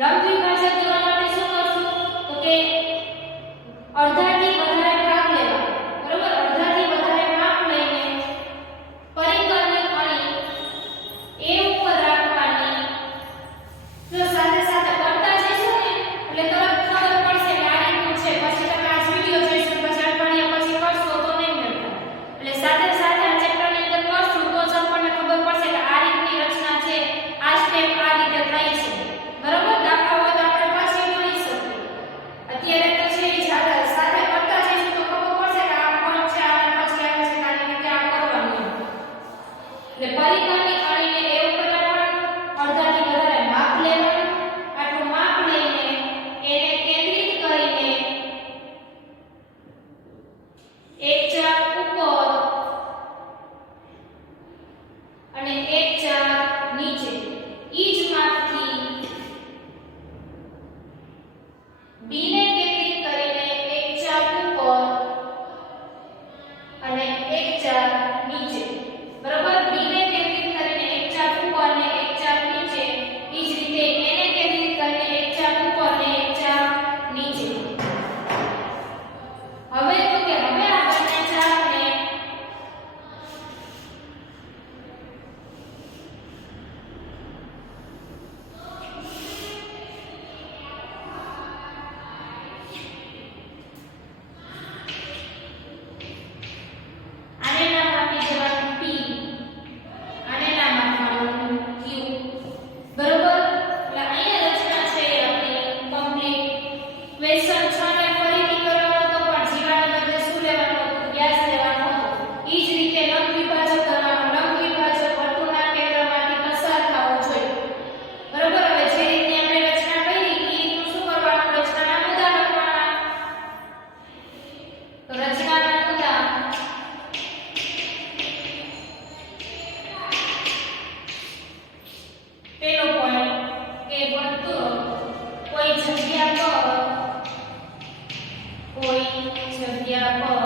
લંબ દ્વિભાજક દોરવા માટે શું કરશું તો કે અડધાથી વધારે ભાગ લેવા, બરોબર? અડધાથી વધારે માપ લઈને પરિકરની અણી એ ઉપર રાખવાની. જો સાથે સાથે કરતા જઈશું ને એટલે તરત ખબર પડશે કે આ રીતનું છે. પછી તમે આ વિડિયો જોઈશો પછી અઠવાડિયા પછી કરશો તો નહીં મળતા. એટલે સાથે સાથે આ ચેપ્ટરની અંદર કરશું તો જ આપણને ખબર પડશે કે આ રીતની રચના છે, આ સ્ટેપ આ રીતે થાય છે. બરોબર? દાખલા હોય તો આપણે પાછી ગણી શકીએ. અત્યારે તો છે એ સાથે કરતા જઈશું તો ખબર પડશે કે આ કોણ છે, આના પછી આવે છે, આની રીતે આ કરવાનું. એટલે પરિકરની અણીને એ ઉપર રાખવાનું, અડધાથી વધારે માપ લેવાનું. આટલું માપ લઈને એને કેન્દ્રિત કરીને એક ચાપ ઉપર અને એક ચાપ નીચે ઈ જ માપથી બી ને કેન્દ્રિત કરીને એક ચાપ ઉપર અને એક ચાપ નીચે. બરોબર? બી ને કેન્દ્રિત કરીને એક ચાપ ઉપર અને એક ચાપ નીચે. ઈ જ રીતે એને કેન્દ્રિત કરીને એક ચાપ ઉપર અને એક ચાપ નીચે. હવે તો કે હવે આ બંને ચાપને આને નામ આપી દેવાનું P, આને નામ આપવાનું Q. બરોબર? એટલે અહીંયા રચના છે આપણી કમ્પ્લીટ. ક્વેશ્ચન 6 ને ફરીથી કરવાનો તો પણ જીવાને બદલે શું લેવાનું હતું? વ્યાસ લેવાનો હતો. ઈ જ રીતે લંબ દ્વિભાજક કરવાનો. લંબ દ્વિભાજક વર્તુળના કેન્દ્રમાંથી પસાર થવું જોઈએ. બરોબર? હવે જે રીતે આપણે રચના કરી એ રીતનું શું કરવાનું? રચનાના મુદ્દા લખવાના. તો રચનાના મુદ્દા પેલો પોઈન્ટ કે વર્તુળ કોઈ જગ્યા પર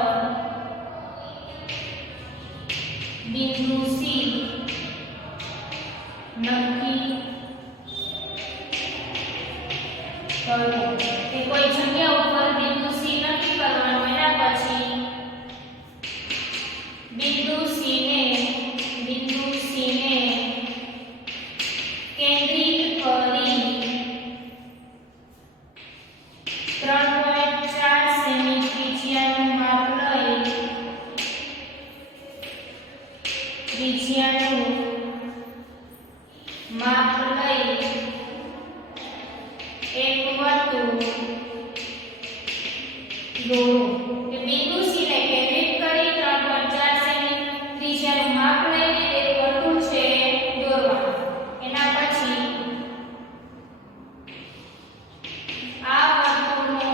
બિંદુ C નક્કી કરવું. કે કોઈ જગ્યા ઉપર બિંદુ C નક્કી કરવાનું. એના પછી બિંદુ C ને કેન્દ્રિત કરી 3.4 સેમી ત્રિજ્યાનું માપ લઈ એક વર્તુળ દોરો. કે બિંદુ C ને કેન્દ્રિત કરી 3.4 સેમી ત્રિજ્યાનું માપ લઈને એક વર્તુળ છે દોરવાનું. એના પછી આ વર્તુળનો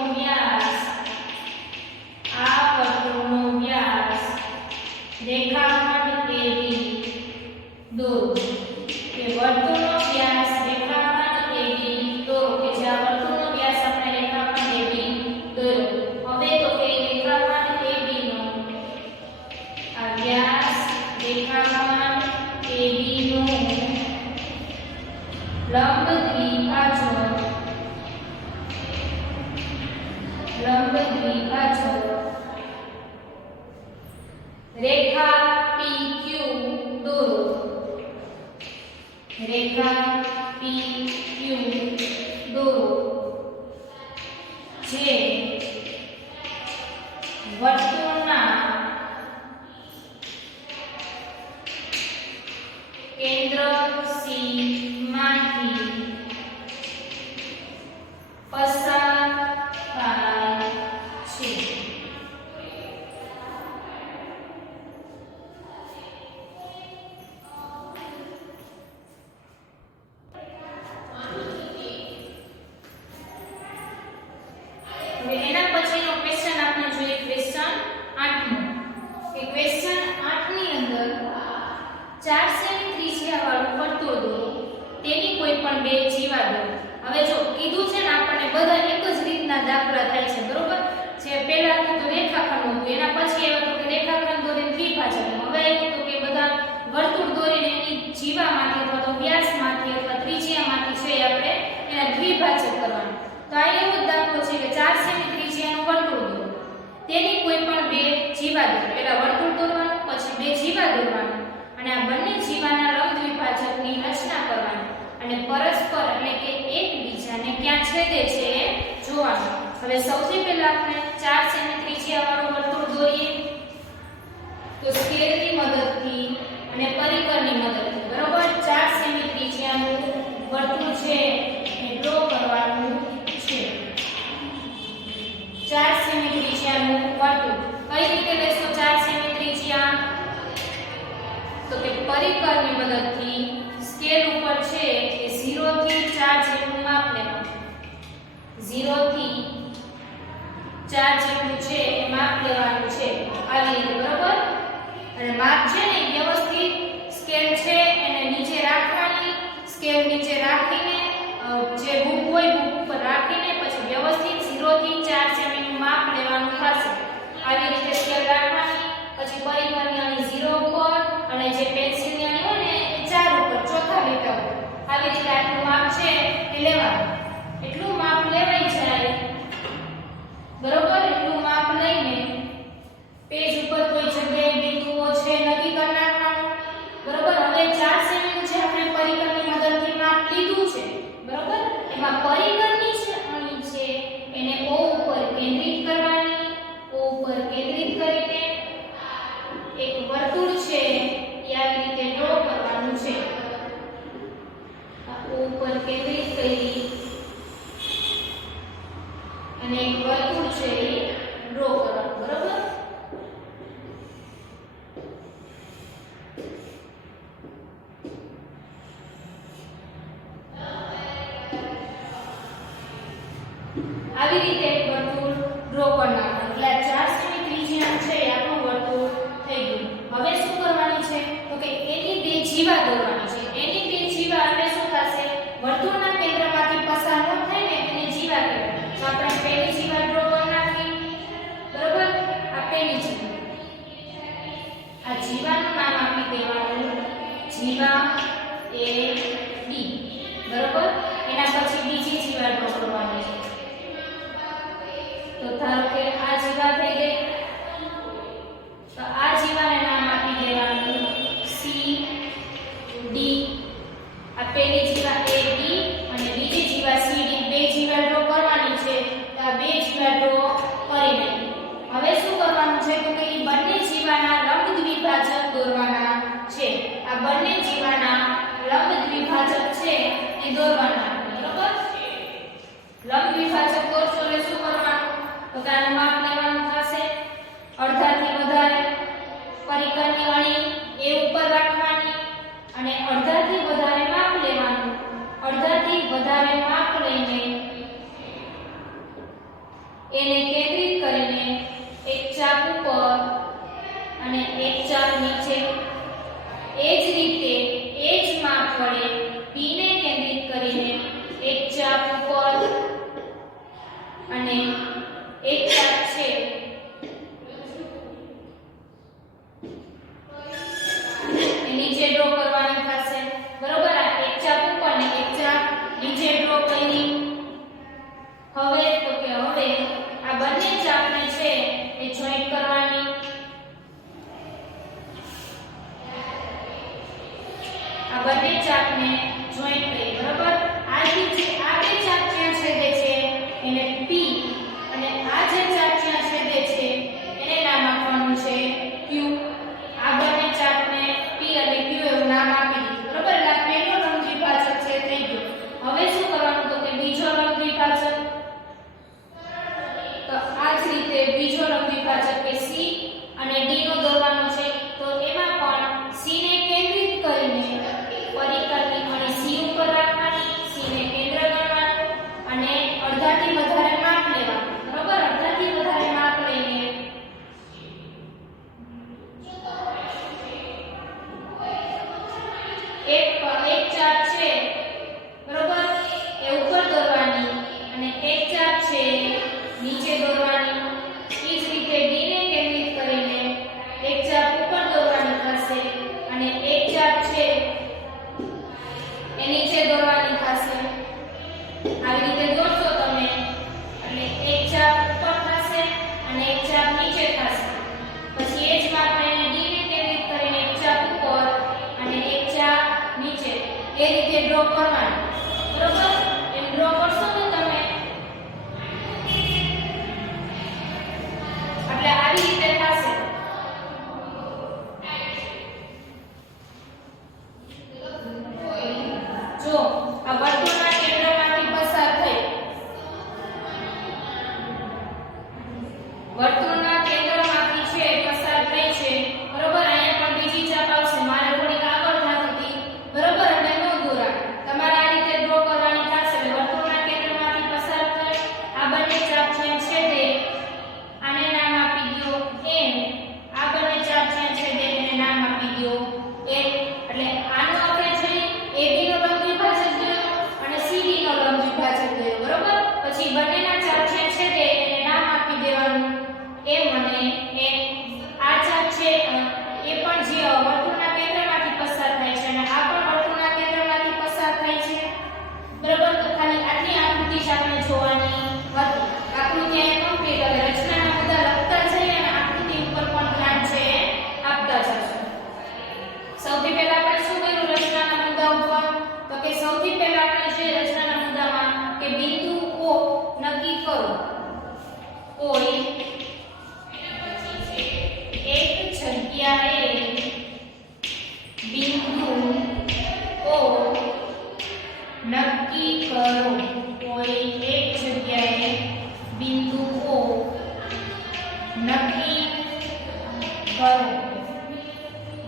વ્યાસ રેખાખંડ AB દોરો. કે વર્તુળનો વ્યાસ રેખાખંડ AB દોરો. કે જે આ વર્તુળનો વ્યાસ આપણે રેખાખંડ AB દોર્યો. હવે તો કે રેખાખંડ AB નો આ વ્યાસ રેખાખંડ AB નો લંબ દ્વિભાજક રેખા PQ દોરો. રેખા PQ દોરો જે વર્તુળના કેન્દ્ર C માંથી પસાર થાય છે. હવે એના પછીનો ક્વેશ્ચન આપણે જોઈએ ક્વેશ્ચન 8 નો. કે ક્વેશ્ચન 8 ની અંદર 4 સેમી ત્રિજ્યાવાળું વર્તુળ દોરો. તેની કોઈ પણ બે જીવા દોરો. હવે જો કીધું છે ને આપણને બધા એક જ રીતના દાખલા થાય છે. બરોબર? જે પહેલા હતું તો રેખાખંડ હતું, એના પછી આવ્યું તો કે રેખાખંડ દોરીને દ્વિભાજક. હવે આવ્યું તો કે બધા વર્તુળ દોરીને એની જીવામાંથી અથવા તો વ્યાસમાંથી અથવા ત્રિજ્યામાંથી છે આપણે એના દ્વિભાજક કરવાના. તો આ એવો જ દાખલો છે કે 4 સેમી ત્રિજ્યાનું વર્તુળ દોરો. તેની કોઈ પણ બે જીવા દોરો. પહેલા વર્તુળ દોરવાનું, પછી બે જીવા દોરવાનું અને આ બંને જીવાના લંબ દ્વિભાજકની રચના કરવાની અને પરસ્પર એટલે કે એકબીજાને ક્યાં છેદે છે એ જોવાનું. હવે સૌથી પહેલા આપણે 4 સેમી ત્રિજ્યાવાળું વર્તુળ દોરીએ. તો સ્કેલની મદદથી અને પરિકરની મદદથી બરોબર 4 સેમી ત્રિજ્યાનું વર્તુળ છે એ ડ્રો કરવાનું છે. 4 સેમી ત્રિજ્યાનું વર્તુળ કઈ રીતે લેશો 4 સેમી ત્રિજ્યા? તો કે પરિકરની મદદથી સ્કેલ ઉપર છે એ 0 થી 4 જેટલું માપ લેવાનું. 0 થી 4 જેટલું છે એ માપ લેવાનું છે આવી રીતે બરોબર. અને માપ છે ને વ્યવસ્થિત સ્કેલ છે એને નીચે રાખવાની. સ્કેલ નીચે રાખીને જે બુક હોય બુક ઉપર રાખીને પછી વ્યવસ્થિત 0 થી 4 સેમી નું માપ લેવાનું થશે. આવી રીતે સ્કેલ રાખવાની. પછી પરિકરની અણી 0 ઉપર અને જે પેન્સિલની અણી હોય ને એ 4 ઉપર ચોથા લીટા ઉપર આવી રીતે આટલું માપ છે એ લેવાનું. એટલું માપ લેવાઈ જાય બરોબર. એટલું માપ લઈને પેજ ઉપર કોઈ જગ્યાએ બિંદુઓ છે નક્કી કરી નાખવાનું બરોબર. હવે 4 સેમી નું જે આપણે પરિકરની મદદથી માપ લીધું છે બરોબર. એમાં પરિકરની જે અણી છે એને O ઉપર કેન્દ્રિત કરવાની. O ઉપર કેન્દ્રિત કરીને એક વર્તુળ છે એ આવી રીતે ડ્રો કરવાનું છે. O ઉપર કેન્દ્રિત કરી અને એક વર્તુળ છે એ ડ્રો કરવાનું બરોબર. આવી રીતે એક વર્તુળ ડ્રો કરવાનું. એટલે 4 સેમી ત્રિજ્યા છે એ આપણું વર્તુળ થઈ ગયું. હવે શું કરવાની છે? તો કે એની બે જીવા દોરવાની છે. એની બે જીવા એટલે શું થશે? વર્તુળના કેન્દ્રમાંથી પસાર ન થાય ને એને જીવા કહેવાય. તો આપણે પહેલી જીવા ડ્રો કરી નાખી બરોબર. આ પહેલી જીવા. આ જીવાનું નામ આપી દેવાનું જીવા A D બરોબર. એના પછી બીજી જીવા ડ્રો કરવાની છે. તો ધારો કે આ જીવા થઈ ગઈ. તો આ જીવાને નામ આપી દેવાનું C D. આ પહેલી જીવા A D અને બીજી જીવા C D બે જીવા ડ્રો કરવાની છે. તો આ બે જીવા ડ્રો કરી નાખી. હવે શું કરવાનું છે? તો કે એ બંને જીવાના લંબ દ્વિભાજક દોરવાના છે. આ બંને જીવાના લંબ દ્વિભાજક છે એ દોરવાના બરોબર. લંબ દ્વિભાજક દોરશો એટલે શું કરવાનું? તો કે આનું માપ લેવાનું થશે. અડધાથી વધારે પરિકરની અણી એ ઉપર રાખવાની અને અડધાથી વધારે માપ લેવાનું. અડધાથી વધારે માપ લઈને એને કેન્દ્રિત કરીને એક ચાપ ઉપર અને એક ચાપ નીચે એ જ રીતે એ જ માપ વડે P ને કેન્દ્રિત કરીને એક ચાપ ઉપર અને એક ચાપ છે એ નીચે ડ્રો કરવાની થશે બરોબર. આ એક ચાપ ઉપર ને એક ચાપ નીચે ડ્રો કરી. હવે તો કે હવે આ બંને ચાપને છે એ જોઈન્ટ કરવાની. આ બંને ચાપને જોઈન્ટ કરી બરોબર. આ બે ચાપ ક્યાં છેદે છે એને P આ વર્તુળના કેન્દ્રમાંથી પસાર થઈ વર્તુળના કેન્દ્રમાંથી છે પસાર થઈ છે બરોબર અહીંયા પણ બીજી ચાપ આવશે મારે થોડીક આગળ થતી હતી બરોબર અને નો દોરા તમારે આ રીતે ડ્રો કરવાની થશે વર્તુળના કેન્દ્રમાંથી પસાર થઈ આ બંને ચાપ છે છેદે આને નામ આપી દો એમ આ બંને ચાપ છે છેદે એને નામ આપી દો એ એટલે આનો આપણે જોઈ AB નો લંબ દ્વિભાજક જોયો અને CD નો લંબ દ્વિભાજક જોયો બરોબર પછી બંનેના ચાપ છે છેદે એને નામ આપી દેવાનું એમ અને એમ આ ચાપ છે એ પણ જે વર્તુળના કેન્દ્રમાંથી પસાર થાય છે અને આ પણ વર્તુળના કેન્દ્રમાંથી પસાર થાય છે બરાબર તો ખાલી આટલી આકૃતિ જ આપણે જોવાની હતી આકૃતિ અહીંયા કમ્પ્લીટ હવે રચનાના મુદ્દા લખતા જઈએ અને આકૃતિ ઉપર પણ ધ્યાન છે આપતા જશું સૌથી પહેલા આપણે શું કર્યું રચનાના મુદ્દા ઉપર તો કે સૌથી પહેલા આપણે જે રચનાના મુદ્દામાં કે બિંદુ O નક્કી કરો કોઈ એક જગ્યાએ બિંદુ O નક્કી કરો કોઈ એક જગ્યાએ બિંદુ O નક્કી કરો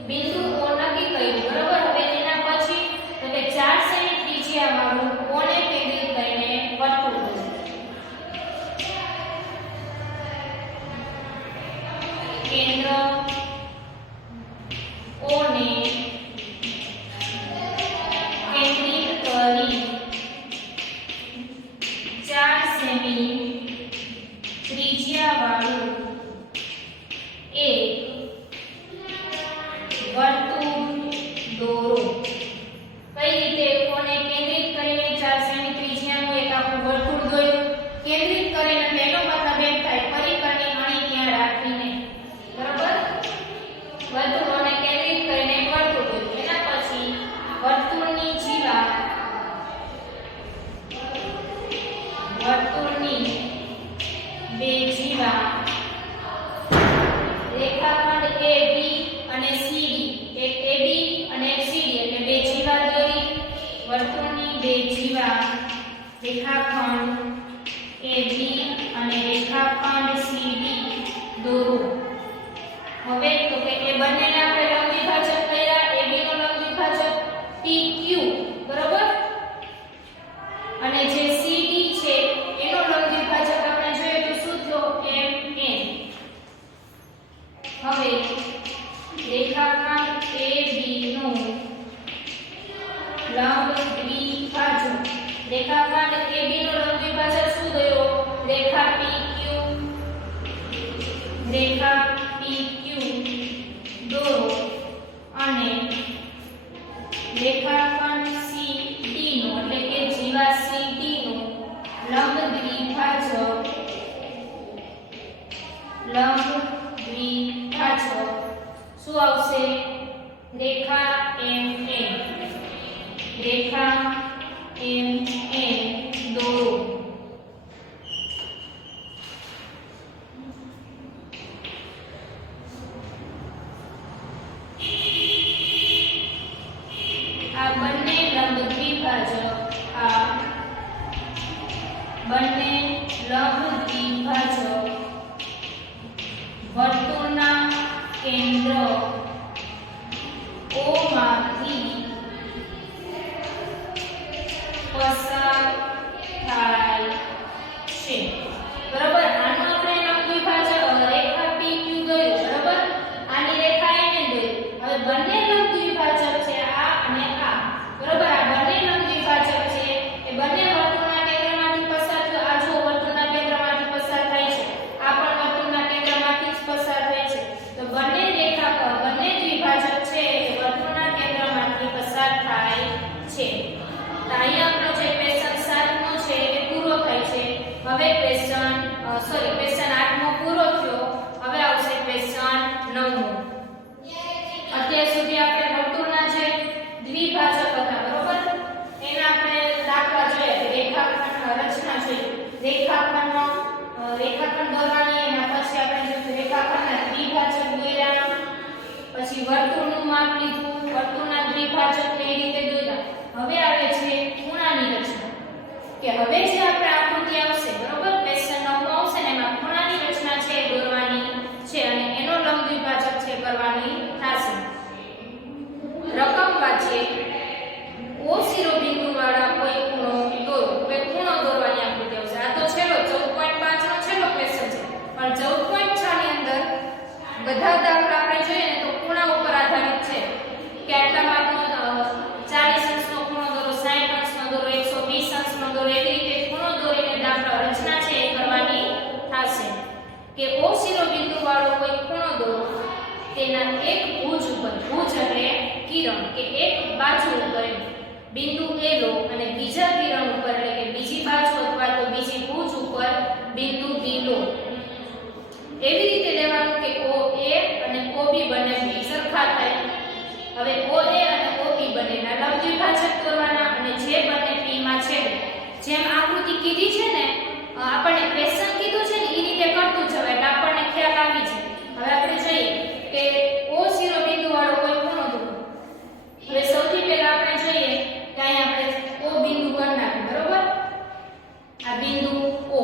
બિંદુ O નક્કી કર્યું બરોબર હવે એના પછી તો કે 4 સેમી ત્રિજ્યા વાળું O ને કેન્દ્રિત કરીને વર્તુળ દોરો કેન્દ્ર O ને કેન્દ્રિત કરી 4 સેમી ત્રિજ્યા વાળું એક વર્તુળ દોરો કઈ રીતે કોને કેન્દ્રિત કરીને 4 સેમી ત્રિજ્યાનું એક આખું વર્તુળ દોર્યું કેન્દ્રિત કરીને તેનો મતલબ એમ થાય પરિકરની અણી ત્યાં રાખીને બરાબર વર્તુળોને કેન્દ્રિત કરીને એક વર્તુળ દોર્યું એના પછી વર્તુળની જીવા વર્તુળની બે જીવા રેખાખંડ AB અને CD એક AB અને એક CD એટલે બે જીવા દોરી વર્તુળની બે જીવા રેખાખંડ AB અને રેખાખંડ CD દોરો હવે તો કે એ બંનેના આપણે લંબ દ્વિભાજક કર્યા AB નો લંબ દ્વિભાજક PQ બરોબર અને જે CD છે એનો લંબ દ્વિભાજક આપણે જોઈએ તો શું થયો MN હવે રેખાખંડ AB નો લંબ દ્વિભાજક રેખાખંડ AB નો લંબ દ્વિભાજક શું થયો રેખા PQ દોરો અને રેખાખંડ CD નો એટલે કે જીવા CD નો લંબ દ્વિભાજક શું આવશે રેખા MN દોરો આ બંને લંબ દ્વિભાજક વર્તુળના કેન્દ્ર O માંથી પસાર થાય છે બરાબર આનો આપણે લંબ દ્વિભાજક રેખા PQ દોર્યું બરાબર આની રેખા એને દોરી હવે બંને લંબ દ્વિભાજક છે આ અને આ બરાબર આ બંને લંબ દ્વિભાજક છે એ બંને વર્તુળના કેન્દ્રમાંથી પસાર થયો આ જો વર્તુળના કેન્દ્રમાંથી પસાર થાય છે આ પણ વર્તુળના કેન્દ્રમાંથી જ પસાર થાય છે તો બંને રેખા પર બંને દ્વિભાજક છે એ વર્તુળના કેન્દ્રમાંથી પસાર થાય છે તો અહીંયા આપણો જે ક્વેશ્ચન 7 નો છે એ પૂરો થાય છે હવે ક્વેશ્ચન 8 મો પૂરો થયો હવે આવશે ક્વેશ્ચન 9 મો અત્યાર સુધી આપણે વર્તુળના જે દ્વિભાજક હતા બરોબર એના આપણે દાખલા જોયા કે રેખાખંડ રચના જોઈ રેખાખંડ દોરવાની એના પછી આપણે જોયું રેખાખંડના દ્વિભાજક દોર્યા પછી વર્તુળનું માપ લીધું વર્તુળના દ્વિભાજક કઈ રીતે દોર્યા હવે આવે છે ખૂણા હવે જે આપણે આકૃતિ આવશે બરોબર ક્વેશ્ચન 9 માં આવશે ને એમાં ખૂણાની રચના છે એ દોરવાની છે અને એનો લંબ દ્વિભાજક છે કરવાની થશે રકમ વાંચીએ O શિરોબિંદુ વાળા કોઈ ખૂણો દોરો હવે ખૂણો દોરવાની આકૃતિ આવશે આ તો છેલ્લો 14.5 નો છેલ્લો ક્વેશ્ચન છે પણ 14.6 ની અંદર બધા દાખલા આપણે જોઈએ ને તો ખૂણા ઉપર આધારિત છે કે આટલા માર્કનો 40 અંશનો ખૂણો દોરો 60 અંશનો દોરો 120 અંશનો દોરો એવી રીતે ખૂણો દોરીને દાખલા રચના છે એ કરવાની થશે કે O શિરોબિંદુ વાળો કોઈ ખૂણો દોરો તેના એક ભુજ ઉપર ભુજ એટલે કિરણ કે એક બાજુ ઉપર બિંદુ A લો અને બીજા કિરણ ઉપર એટલે કે બીજી બાજુ અથવા તો બીજી ભુજ ઉપર બિંદુ B લો એવી રીતે લેવાનું કે OA અને OB બંને સરખા થાય હવે OA અને OB બંનેના લંબ દ્વિભાજક દોરવાના અને જે બંને P માં છેદે જેમ આકૃતિ કીધી છે ને આપણને ક્વેશ્ચન કીધું છે ને એ રીતે કરતું જવાય એટલે આપણને ખ્યાલ આવી જાય હવે આપણે જોઈએ કે O શિરોબિંદુ વાળો કોઈ ખૂણો દોરો હવે સૌથી પહેલા આપણે જોઈએ કે અહીં આપણે O બિંદુ કરી નાખીએ બરોબર આ બિંદુ O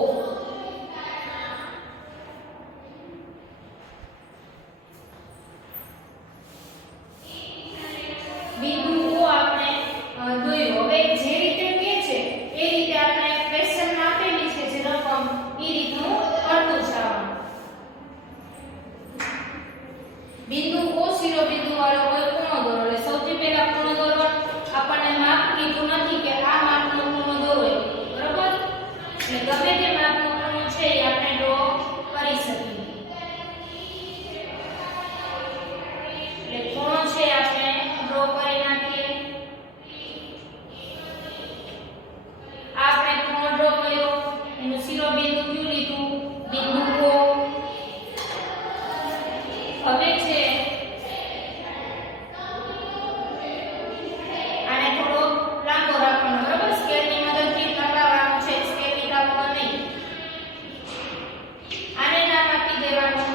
બિંદુ O આપણે દોર્યો હવે જે રીતે કે છે એ રીતે આપણે ક્વેશ્ચન માં આપેલી છે જે રકમ એ રીતનું કરતું જવાનું બિંદુ O શિરોબિંદુ વાળો કોઈ ખૂણો દોરો એટલે સૌથી પહેલા ખૂણો દોરવાનો આપણને માપ કીધું નથી કે આ માપનો ખૂણો દોરો બરોબર એટલે ગમે તે માપનો ખૂણો છે એ આપણે ડ્રો કરી શકીએ એટલે ખૂણો છે આપણે ડ્રો કરી નાખીએ આપણે ખૂણો ડ્રો કર્યો એનું શિરોબિંદુ ક્યુ લીધું બિંદુ O હવે છે આને થોડો લાંબો રાખવાનો બરાબર સ્કેલની મદદથી લંબાવવાનું છે સ્કેલ લીધા વગર નહીં આને નામ આપી દેવાનું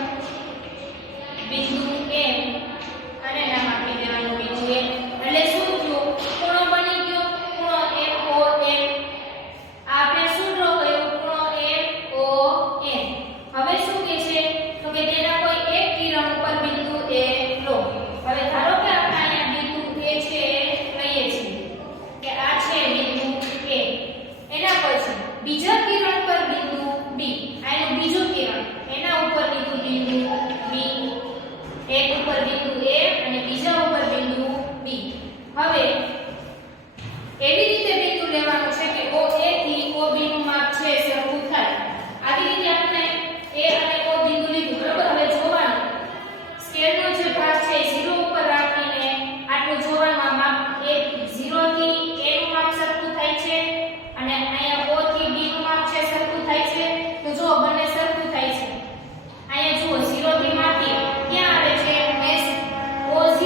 બિંદુ M અને નામ આપી દેવાનું બિંદુ M એટલે શું થયું ખૂણો બની ગયો ખૂણો FOM આપણે શું ડ્રો કર્યું ખૂણો FOM હવે શું કે છે તો કે તેના કોઈ એક કિરણ ઉપર બિંદુ A લો હવે ધારો કે આપણે અહીંયા બિંદુ A છે લઈએ છીએ કે આ છે બિંદુ A એના પછી બીજા કિરણ પર બિંદુ B આનું બીજું કિરણ એના ઉપર લીધું બિંદુ B એક ઉપર બિંદુ A અને બીજા ઉપર બિંદુ B હવે એવી રીતે બિંદુ લેવાનું છે કે OA થી OB નું માપ છે સરખું થાય આવી રીતે આપણે A અને O બિંદુ લીધું બરોબર હવે જોવાનું સ્કેલનો જે ભાગ છે 0 ઉપર રાખીને આટલું જોવાનું આ માપ A 0 થી A નું માપ સરખું થાય છે અને અહીંયા O થી B નું માપ છે સરખું થાય છે તો જો બંને સરખું થાય છે અહીંયા જુઓ 0 થી માંથી ક્યાં આવે છે O0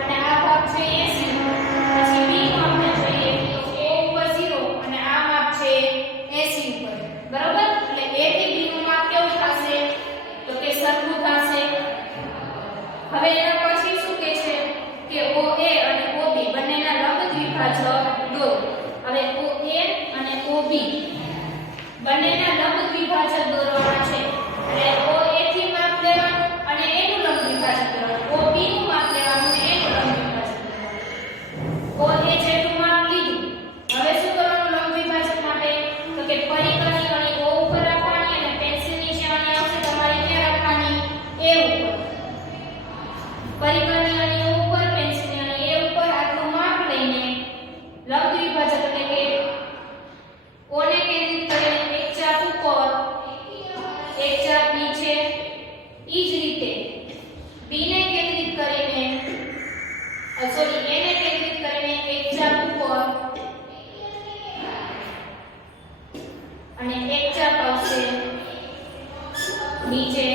અને આ ભાગ છે 80 પછી B નું આપણે જોઈએ તો O ઉપર 0 અને આ માપ છે 80 ઉપર બરોબર એટલે A થી B નું માપ કેવું થશે તો કે સરખું થશે હવે એના પછી શું કે છે કે OA અને OB બંનેના લંબ દ્વિભાજક દોરો હવે OA અને OB બંનેના લંબ દ્વિભાજક દોરવાના છે એટલે OA થી માપ લેવાનું અને એનું લંબ દ્વિભાજક દોરવાનું OB નું માપ લેવાનું અને એનું લંબ દ્વિભાજક દોરવાનું OA જેટલું માપ લીધું હવે શું કરવાનું લંબ દ્વિભાજક માટે તો કે પરિઘની અણી O ઉપર રાખવાની અને પેન્સિલની જે અણી આવશે તમારે ક્યાં રાખવાની A ઉપર પરિઘની અણી O ઉપર પેન્સિલની અણી A ઉપર આટલું માપ લઈને લંબ દ્વિભાજક એટલે કે O ને કેન્દ્રિત કરીને એક ચાપ ઉપર એક ચાપ નીચે ઈ જ રીતે B ને કેન્દ્રિત કરીને A ને કેન્દ્રિત કરીને એક ચાપ ઉપર અને એક ચાપ આવશે નીચે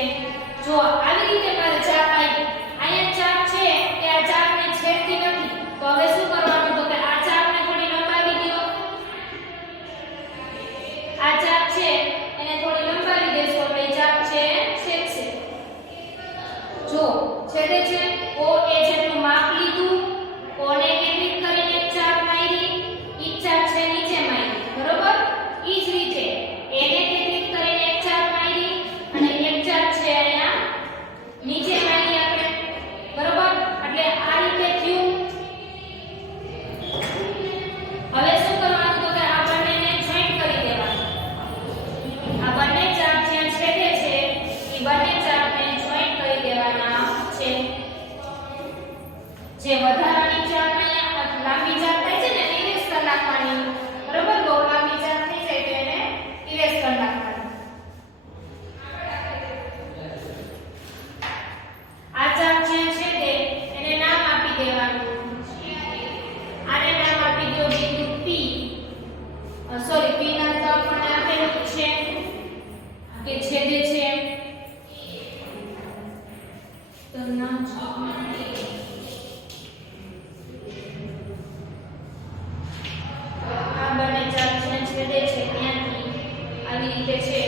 જો આવી રીતે મારે ચાપ આવી અહીંયા ચાપ છે કે આ ચાપને છેદતી નથી તો હવે શું કરવાનું તો કે આ ચાપને થોડી લંબાવી દો આ ચાપ છે એને થોડી લંબાવી દેશો એટલે ચાપ છે છેદશે જો છેદે છે O એ જેટલું માપ લીધું O ને કેન્દ્રિત કરીને એક ચાપ મારી ઈ ચાપ છે નીચે મારી બરોબર આવી રીતે છે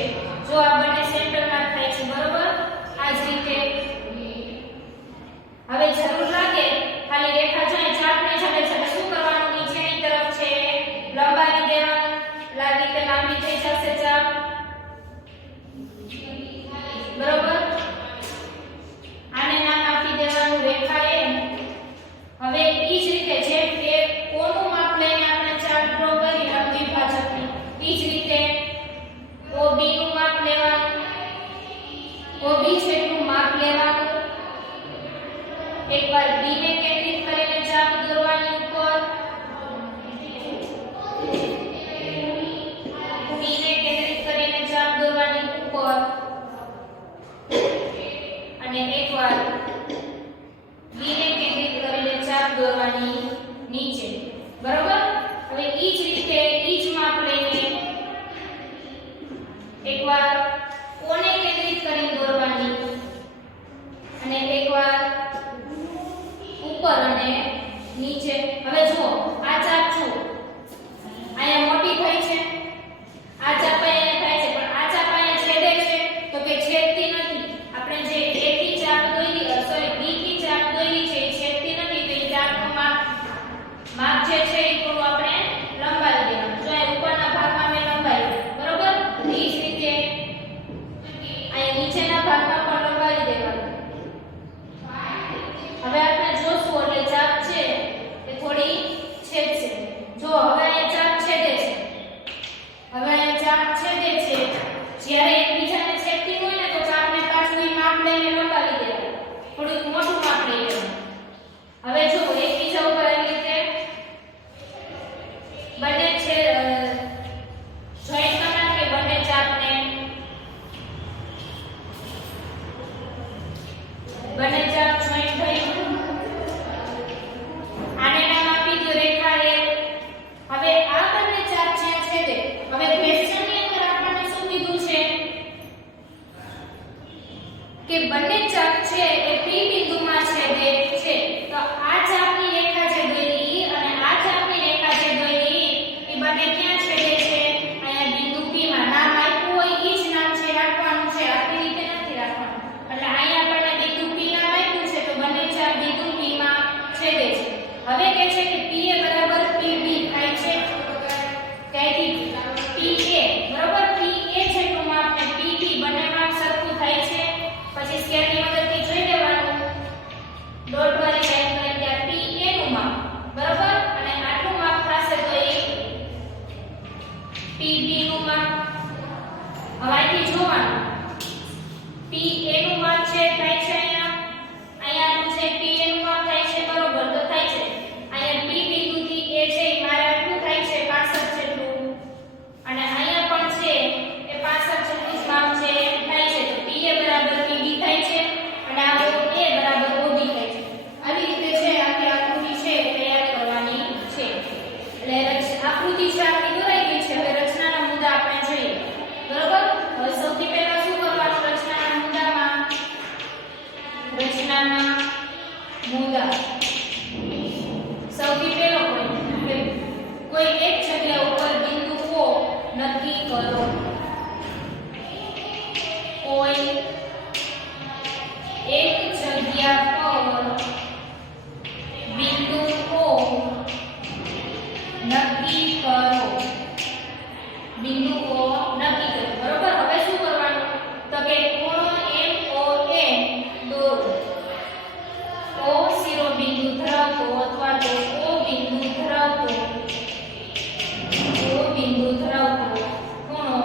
જો આ બંને સેન્ટરમાં થાય છે બરોબર આ જ રીતે હવે જરૂર લાગે ખાલી રેખા જોઈ ચાપને છબે છબે શું કરવાનું નીચેની તરફ છે લંબાવી દેવાનું લાગી કે લાંબી થઈ જશે ચાપ બરોબર આને નામ આપી દેવાનું રેખા એ હવે ઈ જ રીતે છે કે કોનું માપ લઈને આપણે ચાપ ડ્રો કરી દ્વિભાજકની ઈ જ રીતે OB નું માપ લેવાનું OB જેટલું માપ લેવાનું એકવાર B ને કેન્દ્રિત કરીને ચાપ દોરવાની ઉપર B ને કેન્દ્રિત કરીને ચાપ દોરવાની ઉપર અને એકવાર B ને કેન્દ્રિત કરીને ચાપ દોરવાની નીચે બરોબર હવે ઈ જ રીતે ઈ જ માપ લઈને એકવાર O ને કેન્દ્રિત કરીને દોરવાની અને એકવાર ઉપર અને નીચે હવે જુઓ આ ચાપ જુઓ અહીંયા મોટી થઈ છે આ ચાપ અહીંયા થાય છે પણ આ ચાપ અહીંયા છેદે છે તો કે છેદતી નથી આપણે જે A થી ચાપ દોરી સોરી B થી ચાપ દોરી છે એ છેદતી નથી તો એ ચાપનું માપ જે છે એ થોડું આપણે લંબાવી દેવાનું જો આ ઉપરના ભાગમાં મેં લંબાવી બરોબર એ જ રીતે અહીંયા નીચેના ભાગમાં પણ લંબાવી દેવાનું હવે આપણે જોશું એટલે ચાપ છે એ થોડી છેદશે જો હવે અહીંયા ચાપ છેદે છે હવે અહીંયા ચાપ છેદે છે જ્યારે એકબીજાને છેદતી હોય ને તો ચાપને પાછું ઈ માપ લઈને લંબાવી દેવાનું થોડુંક મોટું માપ લઈ લેવાનું હવે જો એકબીજા ઉપર આવી રીતે બંને છે જોઈન્ટ કરી નાખે બંને ચાપને બંને ચાપ જોઈન્ટ થઈ આને નામ આપી દો રેખા એ હવે આ બંને ચાપ જ્યાં છેદે હવે ક્વેશ્ચન ની અંદર આપણને શું કીધું છે કે બંને ચાપ છે એ P બિંદુમાં છેદે છે તો આ ચાપની રેખા જે દોરી અને આ ચાપની રેખા જે દોરી એ બંને ક્યાં છેદે છે અહીંયા બિંદુ P માં નામ આપ્યું હોય ઈ જ નામ છે રાખવાનું છે આખી રીતે નથી રાખવાનું એટલે અહીંયા આપણને બિંદુ P નામ આપ્યું છે તો બંને ચાપ બિંદુ P માં છેદે છે હવે કહે છે કે PA બરાબર PB થાય છે ત્યાંથી PA બરાબર PA જેટલું માપ ને PB બંને માપ સરખું થાય છે પછી સ્કેલની મદદથી જોઈ લેવાનું ડોટ વાળી લાઈન કરી ત્યાં PA નું માપ બરાબર અને આટલું માપ થશે તો એ PB નું માપ હવે અહીંથી જોવાનું PA નું માપ છે થાય છે અહીંયા છે PA નું માપ થાય છે બરોબર તો થાય છે અહીંયા P બિંદુથી A છે એ મારે આટલું થાય છે 65 જેટલું અને અહીંયા પણ છે એ 65 જેટલું જ માપ છે થાય છે તો PA બરાબર PB થાય છે અને આ OA બરાબર OB થાય છે આવી રીતે છે આખી આકૃતિ છે તૈયાર કરવાની છે એટલે આકૃતિ છે આપણી દોરાઈ ગઈ છે હવે રચનાના મુદ્દા આપણે જોઈએ બરોબર હવે સૌથી પહેલા શું કરવાનું રચનાના મુદ્દામાં રચનાના મુદ્દા સૌથી પહેલો પોઈન્ટ કે કોઈ એક જગ્યા ઉપર બિંદુ O નક્કી કરો કોઈ એક જગ્યા પર બિંદુ O નક્કી કરો બિંદુ O નક્કી કરો બરોબર હવે શું કરવાનું તો કે ખૂણો MOA દોરો O શિરોબિંદુ ધરાવતો અથવા તો O બિંદુ ધરાવતો ખૂણો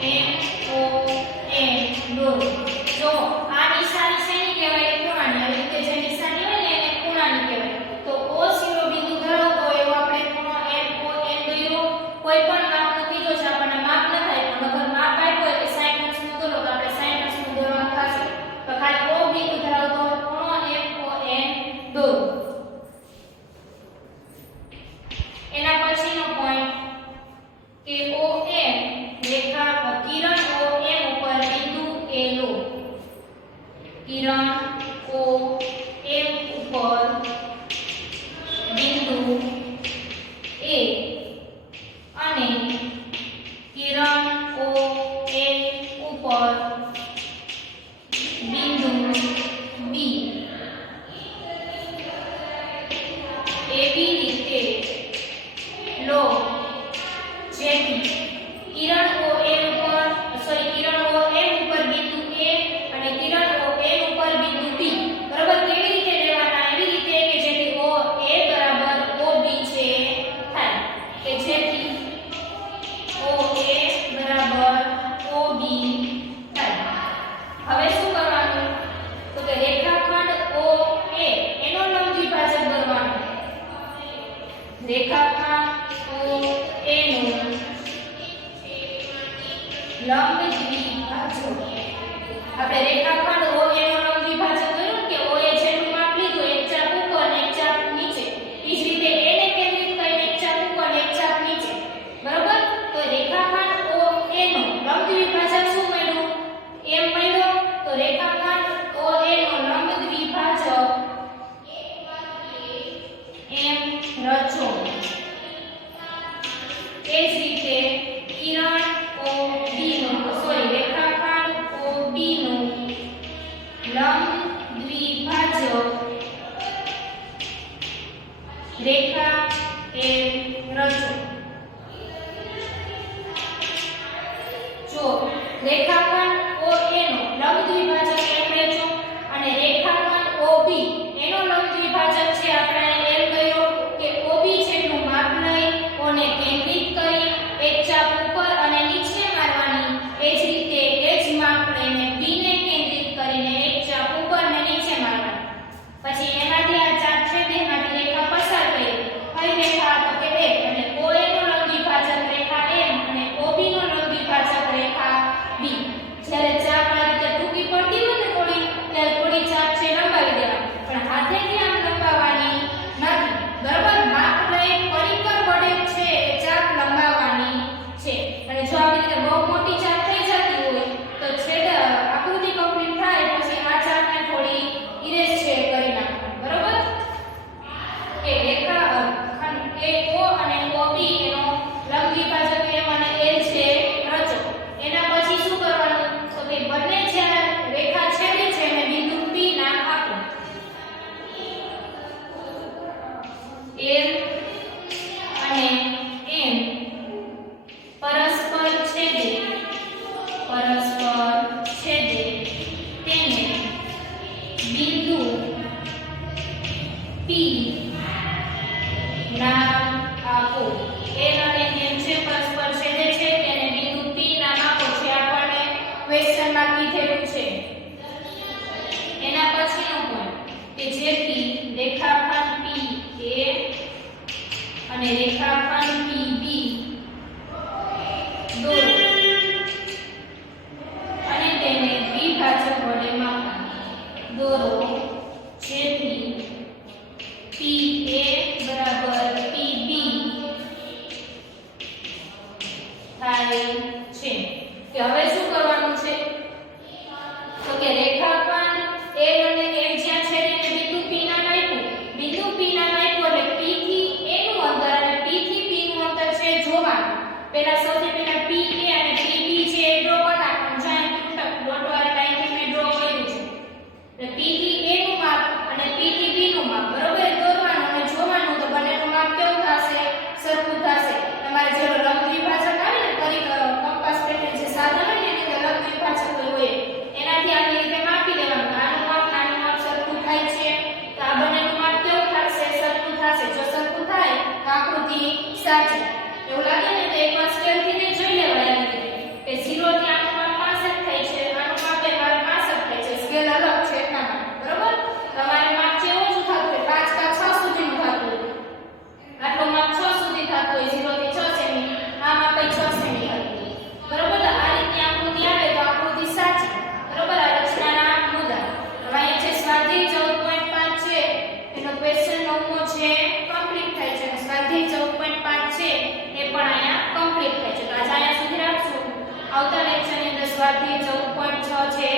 MOA દોરો જો આ નિશાની શેની કહેવાય ખૂણાની આવી રીતે જે નિશાની હોય ને એને ખૂણાની કહેવાય તો O શિરોબિંદુ ધરાવતો એવો આપણે ખૂણો MOA દોર્યો કોઈ પણ માપનો કીધો છે આપણને માપ ન થાય પણ અગર માપ આપ્યો હોય કે 60 અંશનું દોરો તો આપણે 60 અંશનું દોરવાનું થશે તો ખાલી O બિંદુ ધરાવતો ખૂણો MOA દોરો એના પછીનો પોઈન્ટ કે OM રેખા કિરણ OM ઉપર બિંદુ A લો કિરણ OM ઉપર બિંદુ A અને કિરણ OB એ ઉપર બિંદુ બી એવી રીતે લો જેથી કિરણ ઓ એમ ઉપર બિંદુ એ અને કિરણ ઓ એમ ઉપર બિંદુ બી બરાબર કેવી રીતે લેવાના એવી રીતે કે જેથી ઓ એ બરાબર ઓ બી છે થાય કે જેથી ઓ એ બરાબર ઓ બી થાય હવે શું કરવાનું તો કે રેખાખંડ ઓ એ એનો લંબ દ્વિભાજક કરવાનો રેખાખંડ ઓ એ નો લંબ દ્વિભાજક આપણે રેખાખંડ ઓ એ નો લંબ દ્વિભાજક કર્યું કે ઓ એ જેટલું માપ લીધું એક ચાપ ઉપર અને એક ચાપ નીચે એ જ રીતે એ ને કેન્દ્રિત કરીને એક ચાપ ઉપર અને એક ચાપ નીચે બરાબર તો રેખાખંડ ઓ એ નો લંબ દ્વિભાજક શું મળ્યું એમ મળ્યો તો રેખાખંડ ઓ એ નો લંબ દ્વિભાજક એમ રચો એ જ રીતે કિરણ ઓ બી નો રેખાખંડ ઓ બી નો લંબ દ્વિભાજક રેખા એ રચો જો રેખાખંડ ઓ એ નો લંબ દ્વિભાજક એમ રચો અને રેખાખંડ ઓ બી એનો લંબ દ્વિભાજક છે આપણે એમ કર્યો કે ઓ બી જેટલું માપ લઈ ઓને કેન્દ્રિત કરી એક ચાપ ઉપર અને નીચે મારવાની એ જ રીતે એ જ માપ લઈને બી ને કેન્દ્રિત કરીને એક ચાપ ઉપર અને નીચે મારવાની પછી એમાંથી આ ચાપ છે તેમાંથી રેખા પસાર કરી કઈ રેખા તો કે એક અને ઓ એ નો લંબ દ્વિભાજક રેખા એમ અને ઓ બી નો લંબ દ્વિભાજક રેખા બી જ્યારે ચાપ આ રીતે ટૂંકી પડતી હોય ને ત્યારે થોડી ચાપ છે લંબાવી દેવાની પણ હાથેથી આમ લંબાવવાની નથી બરાબર માપ લઈ પરિકર વડે છે એ ચાપ લંબાવવાની છે અને જો આવી રીતે બહુ મોટી ચાપ થઈ જતી હોય તો છેદ આકૃતિ કમ્પ્લીટ થાય પછી આ ચાપને થોડી ઇરેઝ છે કરી નાખવાની બરાબર કે રેખાખંડ એ ઓ અને ઓ બી એનો લંબ દ્વિભાજક એમ અને એલ છે રચો એના પછી શું કરવાનું તો કે બંને જ્યાં રેખા છેદે છે એને બિંદુ પી નામ આપો એલ અને એમ પરસ્પર છેદે તેને બિંદુ પી નામ આપો એલ અને એમ છે પરસ્પર છેદે છે તેને બિંદુ પી નામ આપો જે આપણને ક્વેશ્ચનમાં કીધેલું છે એના પછીનો પોઈન્ટ કે જેથી રેખાખંડ પી એ અને રેખાખંડ પી બી દોરો અને તેને દ્વિભાજક વડે માપો દોરો જેથી પી એ બરાબર પી બી થાય છે કે હવે શું કરવાનું છે તો કે રેખાખંડ એલ અને એમ જ્યાં છે તેને બિંદુ પી નામ આપ્યું બિંદુ પી નામ આપ્યું એટલે પી થી એ નું અંતર અને પી થી પી નું અંતર છે જોવાનું પહેલા સૌથી પહેલા પી એ અને પી બી છે એ ડ્રો કરી નાખવાનું જ્યાં ટૂંક ડોટ વાળી લાઈન મેં ડ્રો કર્યું છે એટલે પી થી એ નું માપ અને પી થી બી નું માપ બરોબર દોરવાનું અને જોવાનું તો બંનેનું માપ કેવું થશે સરખું થશે તમારે જે લંબ દ્વિભાજક આવે ને કંપાસ પેટર્ન જે સાધન હોય ને એની અંદર લંબ દ્વિભાજક હોય એનાથી આવી રીતે માપી લેવાનું નાનું માપ સરખું થાય છે તો આ બંનેનું માપ કેવું થશે સરખું થશે જો સરખું થાય તો આકૃતિ સાચી એવું લાગે ને તો એકવાર સ્કેલ થી ને જોઈ લેવાય આવી રીતે કે 0 થી આનું માપ 65 થાય છે આનું માપ એ મારે 65 થાય છે સ્કેલ અલગ છે એટલા માટે બરોબર તમારે માપ છે ઓછું થતું હોય 5 કા 6 સુધીનું થતું હોય આટલો માપ 6 સુધી થતો હોય 0 થી 6 સેમી આ માપ 6 સેમી થતું હોય બરોબર તો આ રીતની આકૃતિ આવે તો આકૃતિ સાચી બરોબર આ રચનાના મુદ્દા હવે અહીંયા છે સ્વાધ્યાય 14.5 છે એનો ક્વેશ્ચન નવમો છે કમ્પ્લીટ થાય છે અને સ્વાધ્યાય 14.5 છે એ પણ અહીંયા કમ્પ્લીટ થાય છે તો આજે અહીંયા સુધી રાખશું આવતા લેક્ચરની અંદર સ્વાધ્યાય 14.6 છે